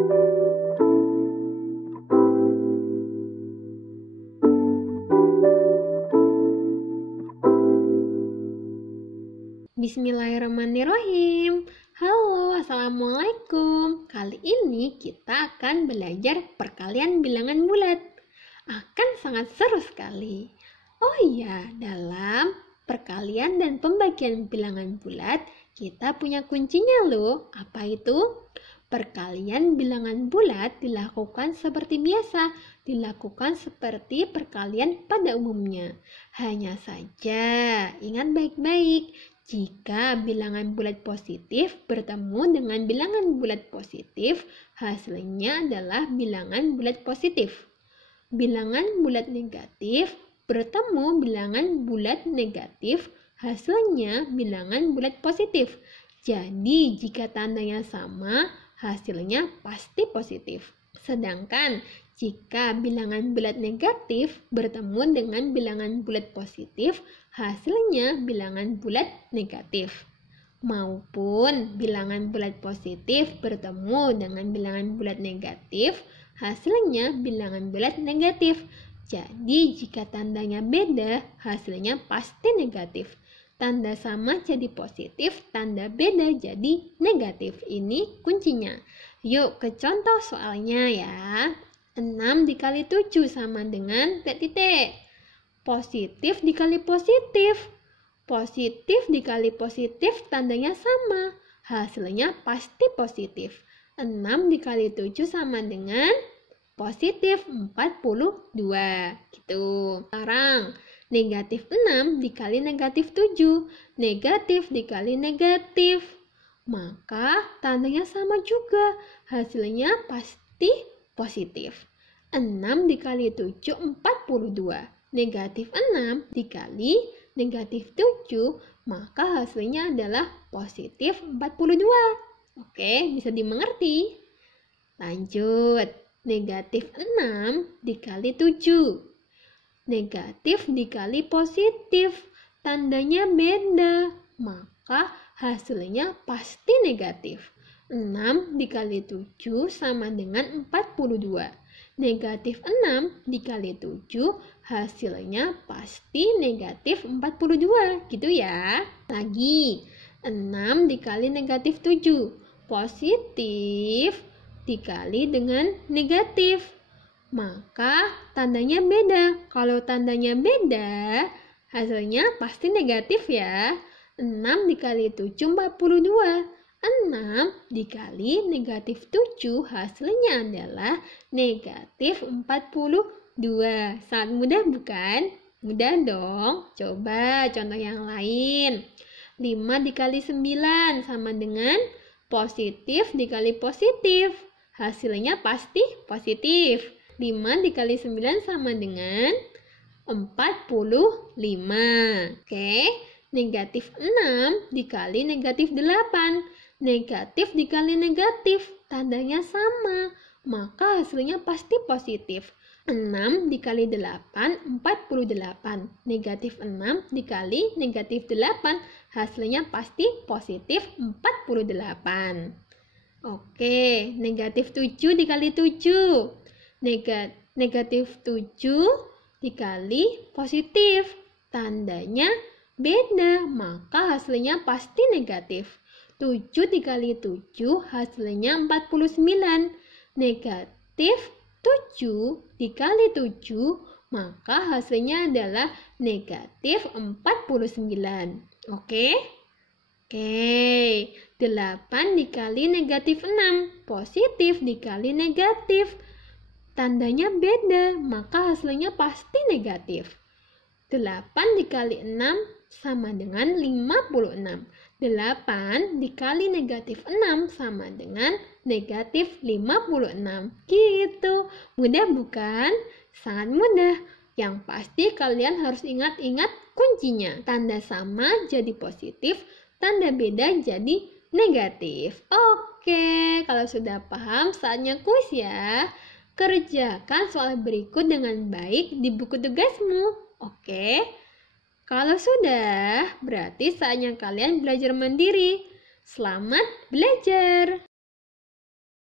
Bismillahirrahmanirrahim. Halo, assalamualaikum. Kali ini kita akan belajar perkalian bilangan bulat. Akan sangat seru sekali. Oh iya, dalam perkalian dan pembagian bilangan bulat, kita punya kuncinya loh. Apa itu? Perkalian bilangan bulat dilakukan seperti biasa, dilakukan seperti perkalian pada umumnya. Hanya saja, ingat baik-baik, jika bilangan bulat positif bertemu dengan bilangan bulat positif, hasilnya adalah bilangan bulat positif. Bilangan bulat negatif bertemu bilangan bulat negatif, hasilnya bilangan bulat positif. Jadi, jika tandanya sama, hasilnya pasti positif. Sedangkan jika bilangan bulat negatif bertemu dengan bilangan bulat positif, hasilnya bilangan bulat negatif. Maupun bilangan bulat positif bertemu dengan bilangan bulat negatif, hasilnya bilangan bulat negatif. Jadi jika tandanya beda, hasilnya pasti negatif. Tanda sama jadi positif, tanda beda jadi negatif. Ini kuncinya. Yuk ke contoh soalnya ya. 6 dikali 7 sama dengan titik. Positif dikali positif. Positif dikali positif tandanya sama. Hasilnya pasti positif. 6 dikali 7 sama dengan positif 42. Gitu. Sekarang negatif 6 dikali negatif 7. Negatif dikali negatif. Maka tandanya sama juga. Hasilnya pasti positif. 6 dikali 7, 42. Negatif 6 dikali negatif 7, maka hasilnya adalah positif 42. Oke, bisa dimengerti. Lanjut. Negatif 6 dikali 7. Negatif dikali positif. Tandanya beda, maka hasilnya pasti negatif. 6 dikali 7 sama dengan 42. Negatif 6 dikali 7 hasilnya pasti negatif 42. Gitu ya. Lagi, 6 dikali negatif 7. Positif dikali dengan negatif. Maka tandanya beda. Kalau tandanya beda, hasilnya pasti negatif ya. 6 dikali 7, 42. 6 dikali negatif 7 hasilnya adalah negatif 42. Sangat mudah bukan? Mudah dong. Coba contoh yang lain. 5 dikali 9 sama dengan positif dikali positif. Hasilnya pasti positif. 5 dikali 9 sama dengan 45. Oke. Negatif 6 dikali negatif 8. Negatif dikali negatif, tandanya sama, maka hasilnya pasti positif. 6 dikali 8, 48. Negatif 6 dikali negatif 8, hasilnya pasti positif 48. Oke, negatif 7 dikali 7. Negatif 7 dikali positif, tandanya beda, maka hasilnya pasti negatif. 7 dikali 7 hasilnya 49. Negatif 7 dikali 7, maka hasilnya adalah negatif 49. Oke? Oke. 8 dikali negatif 6. Positif dikali negatif. Tandanya beda, maka hasilnya pasti negatif. 8 dikali 6 sama dengan 56. 8 dikali negatif 6 sama dengan negatif 56. Gitu. Mudah bukan? Sangat mudah. Yang pasti kalian harus ingat-ingat kuncinya. Tanda sama jadi positif, tanda beda jadi negatif. Oke, kalau sudah paham saatnya kuis ya. Kerjakan soal berikut dengan baik di buku tugasmu. Oke. Kalau sudah, berarti saatnya kalian belajar mandiri. Selamat belajar!